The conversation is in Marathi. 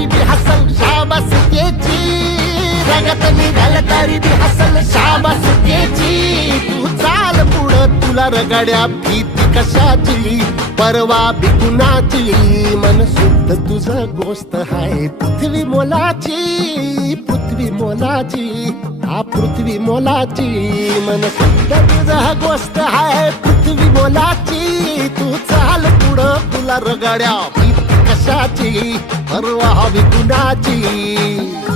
तरी बी हसल शाबास त्याची, रगत निघाल तरी बी हसल शाबास त्याची. तू चाल पुढं तुला रगड्या भीती कशाची, परवा बी कुणाची, मन शुद्ध तुझं गोष्ट हाय पृथ्वी मोलाची, पृथ्वी मोलाची, हा पृथ्वी मोलाची, मन शुद्ध तुझं गोष्ट हाय पृथ्वी मोलाची. तू चाल पुढं तुला रगड्या भीती कशाची, परवा बी कुणाची.